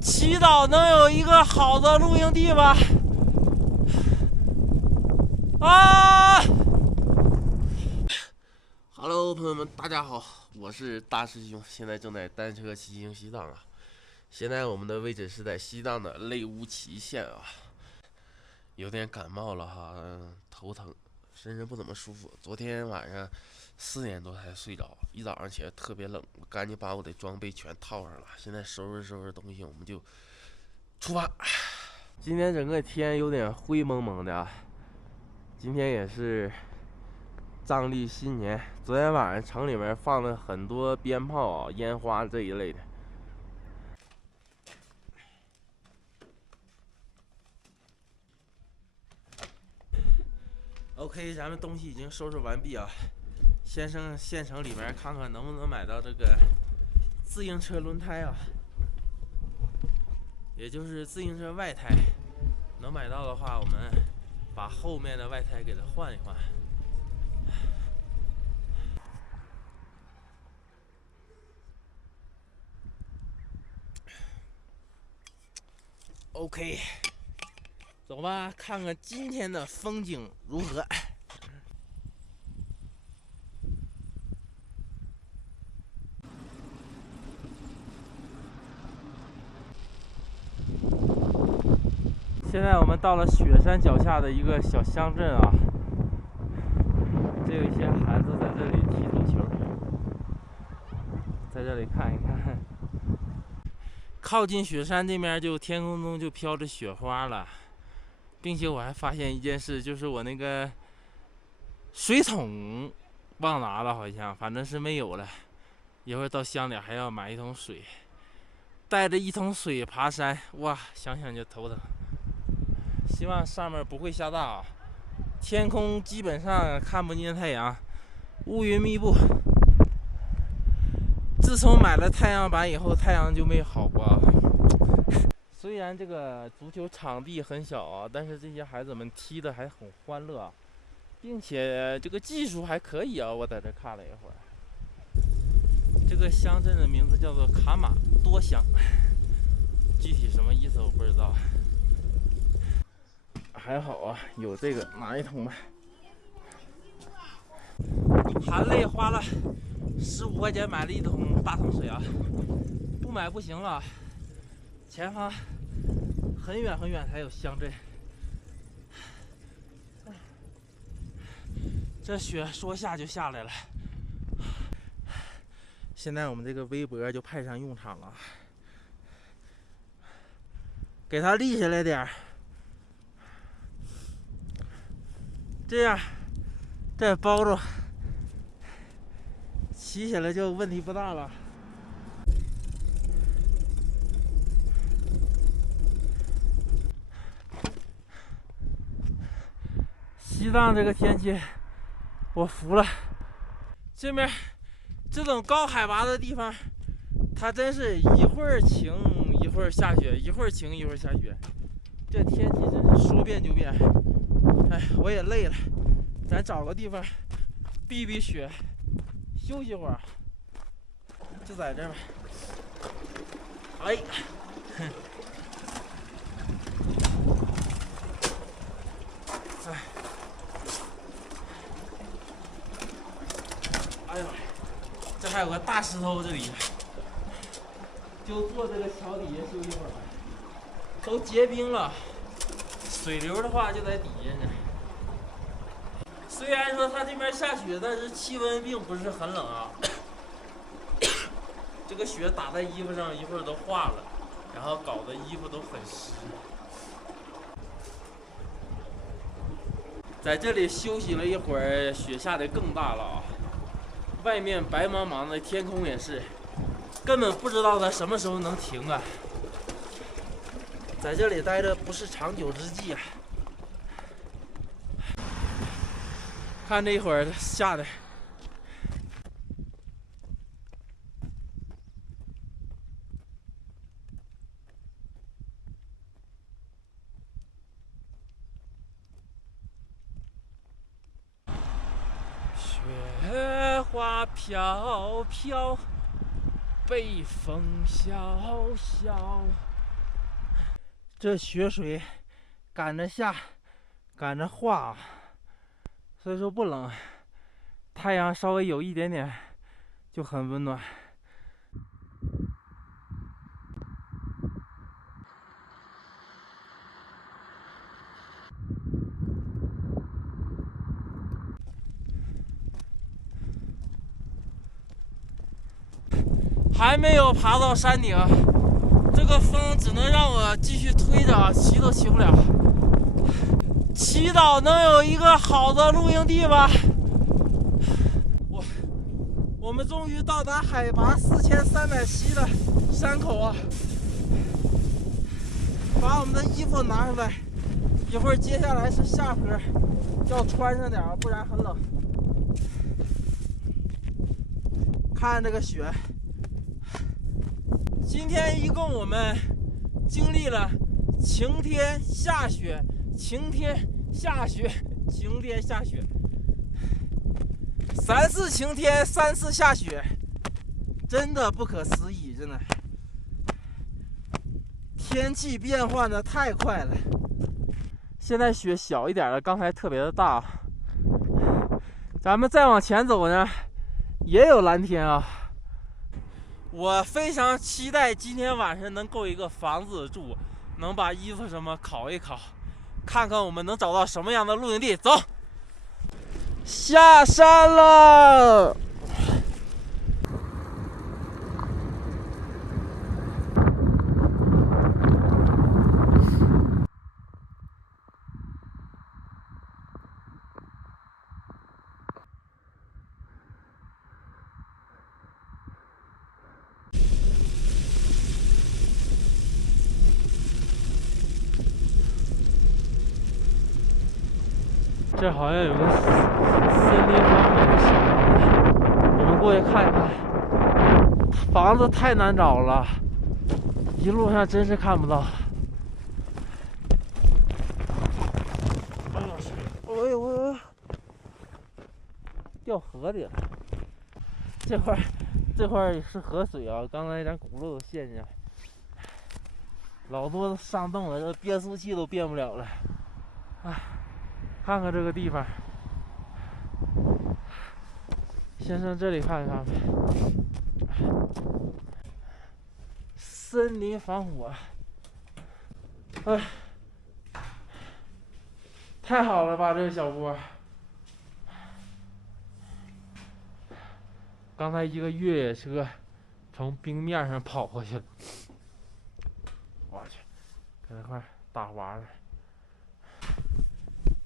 祈祷能有一个好的露营地吧。啊 ！Hello， 朋友们，大家好，我是大师兄，现在正在单车骑行西藏啊。现在我们的位置是在西藏的内乌齐县啊，有点感冒了哈，头疼，身上不怎么舒服。昨天晚上4点多才睡着，一早上起来特别冷，我赶紧把我的装备全套上了。现在收拾东西，我们就出发。今天整个天有点灰蒙蒙的啊。今天也是藏历新年，昨天晚上城里面放了很多鞭炮啊、烟花这一类的。OK， 咱们东西已经收拾完毕啊。先生县城里面看看能不能买到这个自行车轮胎啊，也就是自行车外胎。能买到的话，我们把后面的外胎给它换一换。OK， 走吧，看看今天的风景如何。现在我们到了雪山脚下的一个小乡镇啊，这有一些孩子在这里踢足球，在这里看一看。靠近雪山这面就天空中就飘着雪花了，并且我还发现一件事，就是我那个水桶忘拿了，好像反正是没有了。一会儿到乡里还要买一桶水，带着一桶水爬山，哇，想想就头疼。希望上面不会下大啊，天空基本上看不见太阳，乌云密布。自从买了太阳板以后，太阳就没好过。虽然这个足球场地很小啊，但是这些孩子们踢的还很欢乐，并且这个技术还可以啊。我在这看了一会儿，这个乡镇的名字叫做卡玛多乡，具体什么意思我不知道。还好啊，有这个，拿一桶吧。含泪花了15块钱买了一桶大桶水啊，不买不行了。前方很远很远才有乡镇，这雪说下就下来了。现在我们这个围脖就派上用场了，给它立起来点儿。这样再包住，骑起来就问题不大了。西藏这个天气我服了，这边这种高海拔的地方，它真是一会儿晴一会儿下雪，一会儿晴一会儿下雪，这天气真是说变就变。哎，我也累了，咱找个地方避避雪，休息会儿，就在这儿吧。哎，哎呦，这还有个大石头，这里就坐这个桥底下休息会儿吧。都结冰了，水流的话就在底下呢。虽然说它这边下雪，但是气温并不是很冷啊。这个雪打在衣服上，一会儿都化了，然后搞得衣服都很湿。在这里休息了一会儿，雪下得更大了啊！外面白茫茫的，天空也是，根本不知道它什么时候能停啊！在这里待着不是长久之计啊！看这一会儿下的，雪花飘飘，北风萧萧，这雪水赶着下，赶着化，所以说不冷，太阳稍微有一点点就很温暖。还没有爬到山顶，这个风只能让我继续推着，骑都骑不了。祈祷能有一个好的露营地吧。我们终于到达海拔4370的山口啊！把我们的衣服拿出来，一会儿接下来是下坡，要穿上点，不然很冷。看这个雪，今天一共我们经历了晴天下雪、晴天下雪、晴天下雪，3次晴天，3次下雪，真的不可思议，真的。天气变换的太快了，现在雪小一点了，刚才特别的大。咱们再往前走呢，也有蓝天啊。我非常期待今天晚上能够一个房子住，能把衣服什么烤一烤，看看我们能找到什么样的露营地。走，下山了。这好像有个森林房的小房子，我们过去看一看。房子太难找了，一路上真是看不到。哎呦，掉河里了。这块是河水啊，刚才咱轱辘都陷进去，老多上冻了，这变速器都变不了了。哎。看看这个地方，先上这里看看吧。森林防火，哎，太好了吧，这个小窝。刚才一个越野车从冰面上跑过去了，我去，搁那块打滑了。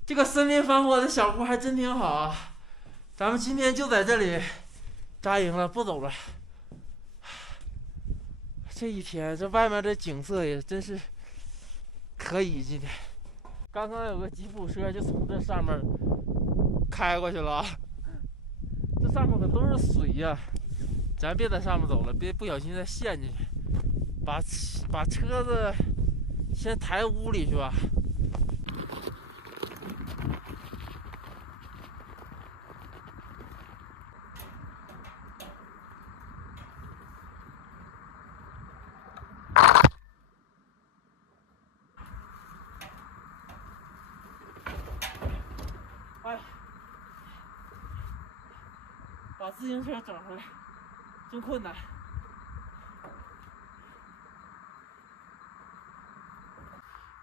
这个森林防火的小屋还真挺好啊，咱们今天就在这里扎营了，不走了。这一天，这外面的景色也真是可以。今天刚刚有个吉普车就从这上面开过去了，这上面可都是水呀，咱别在上面走了，别不小心再陷进去。把车子先抬屋里去吧。哎，把自行车整回来真困难。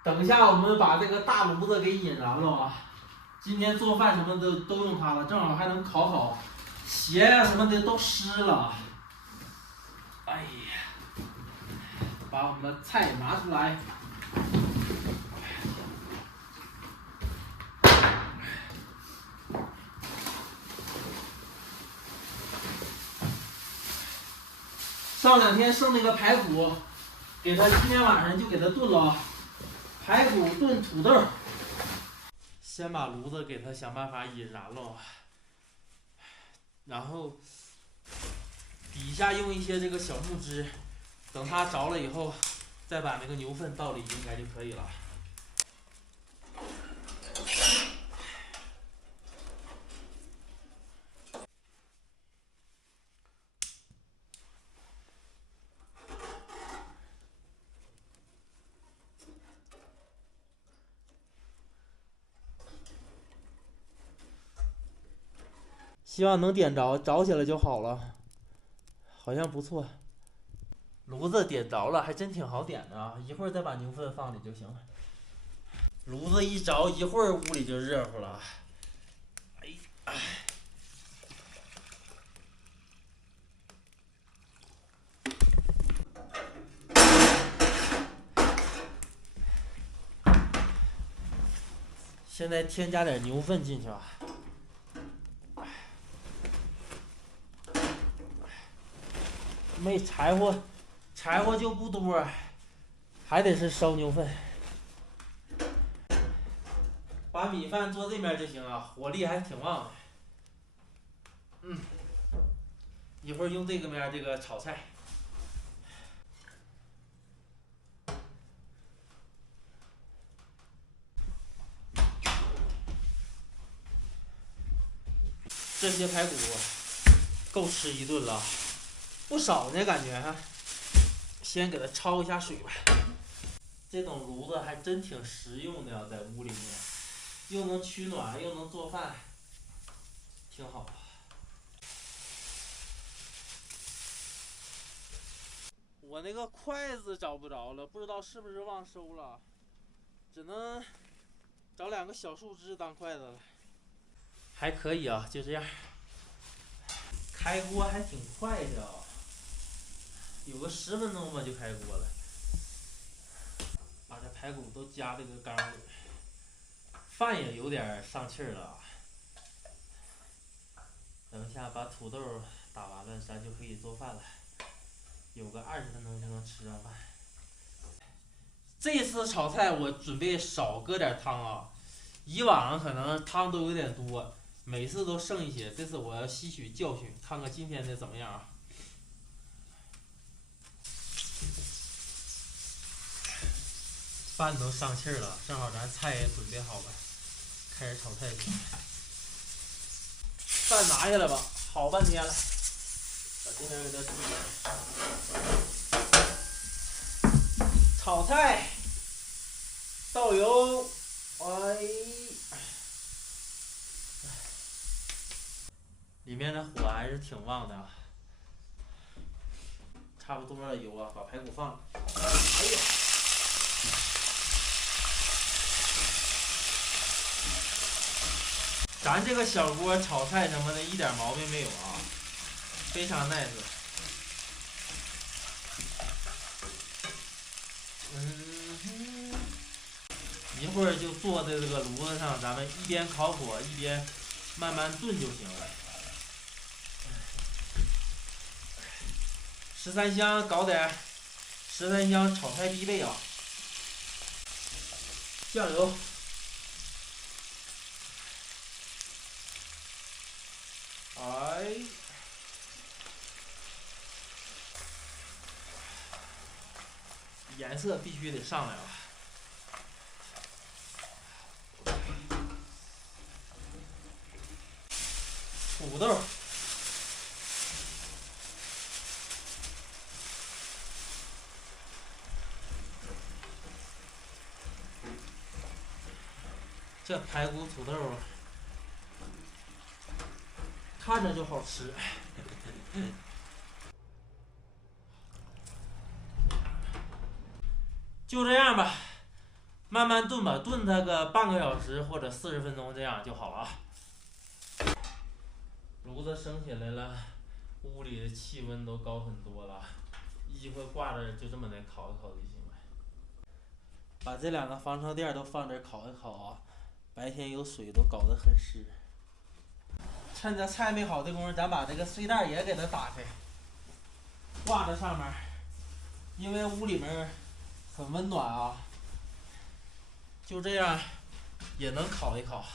等一下，我们把这个大炉子给引燃了啊！今天做饭什么的都用它了，正好还能烤，鞋呀什么的都湿了。哎呀，把我们的菜拿出来。上2天剩那个排骨，给它今天晚上就给它炖了。排骨炖土豆。先把炉子给它想办法引燃了，然后底下用一些这个小木枝，等它着了以后，再把那个牛粪倒里，应该就可以了。希望能点着，着起来就好了。好像不错，炉子点着了，还真挺好点的啊！一会儿再把牛粪放里就行了。炉子一着，一会儿屋里就热乎了。哎，现在添加点牛粪进去啊。没柴火，柴火就不多，还得是烧牛粪。把米饭做这面就行了，火力还挺旺的。一会儿用这个面这个炒菜。这些排骨够吃一顿了，不少呢感觉。先给它焯一下水吧。这种炉子还真挺实用的，在屋里面，又能取暖，又能做饭，挺好。我那个筷子找不着了，不知道是不是忘收了，只能找2个小树枝当筷子了。还可以啊，就这样。开锅还挺快的啊，有个10分钟吧就开锅了。把这排骨都加这个缸里，饭也有点上气儿了。等一下把土豆打完了，咱就可以做饭了。有个20分钟就能吃上饭。这次炒菜我准备少搁点汤啊，以往可能汤都有点多，每次都剩一些。这次我要吸取教训，看看今天的怎么样啊。饭都上气儿了，正好咱菜也准备好了，开始炒菜去。饭拿下来吧，好半天了，把这边给它炒菜，倒油，里面的火还是挺旺的啊。差不多了油啊，把排骨放了。哎呀！咱这个小锅炒菜什么的，一点毛病没有啊，非常 nice。一会儿就坐在这个炉子上，咱们一边烤火一边慢慢炖就行了。13香搞点，13香炒菜必备啊。酱油。颜色必须得上来了。土豆，这排骨土豆看着就好吃。就这样吧，慢慢炖吧，炖它个半个小时或者40分钟，这样就好了啊。炉子升起来了，屋里的气温都高很多了，衣服挂着就这么的烤一烤就行了。把这2个防潮垫都放这儿烤一烤啊，白天有水都搞得很湿。趁着菜没好的功夫，咱把这个睡袋也给它打开，挂在上面，因为屋里面很温暖啊。就这样也能烤一烤。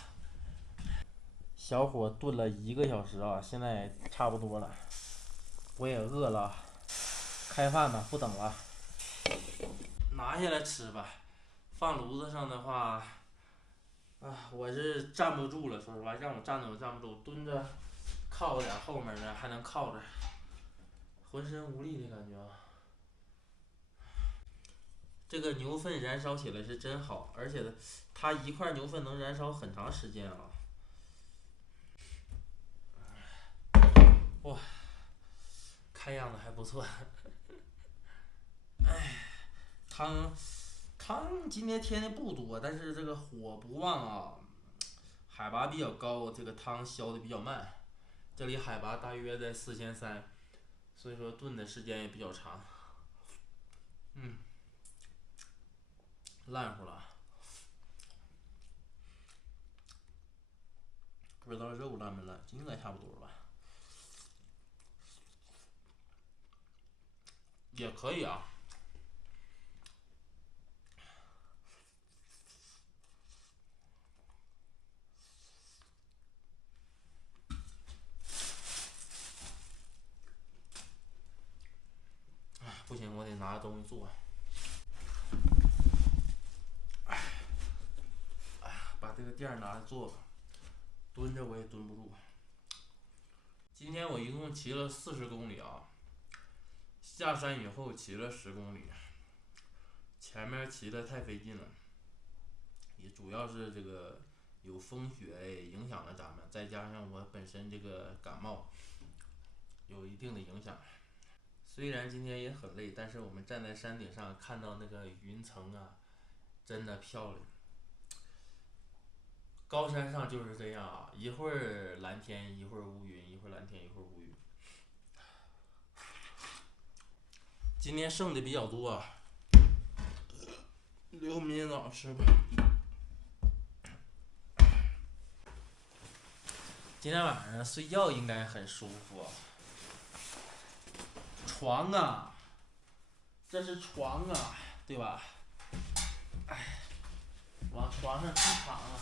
小火炖了1个小时啊，现在差不多了，我也饿了，开饭吧，不等了。拿下来吃吧，放炉子上的话，我是站不住了，说实话，让我站着我站不住，蹲着靠点后面呢，还能靠着，浑身无力的感觉啊。这个牛粪燃烧起来是真好，而且它1块牛粪能燃烧很长时间啊。哇，看样子还不错。汤今天添的不多，但是这个火不旺啊，海拔比较高，这个汤消的比较慢。这里海拔大约在4300，所以说炖的时间也比较长。烂乎了，不知道肉烂没烂，应该差不多吧。也可以啊。不行，我得拿东西做。把这个垫拿来做吧，蹲着我也蹲不住。今天我一共骑了40公里啊，下山以后骑了10公里，前面骑的太费劲了，也主要是这个有风雪影响了咱们，再加上我本身这个感冒，有一定的影响。虽然今天也很累，但是我们站在山顶上看到那个云层啊，真的漂亮。高山上就是这样啊，一会儿蓝天，一会儿乌云，一会儿蓝天，一会儿乌云。今天剩的比较多啊，留明天早上吃吧。今天晚上睡觉应该很舒服啊。床啊，这是床啊，对吧？往床上一躺啊。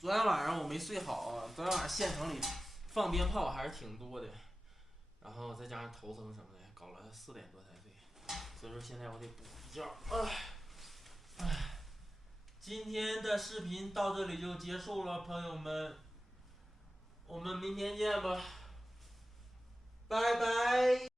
昨天晚上我没睡好啊，昨天晚上县城里放鞭炮还是挺多的，然后再加上头疼什么的，搞了4点多才睡，所以说现在我得补一觉。今天的视频到这里就结束了，朋友们，我们明天见吧，拜拜。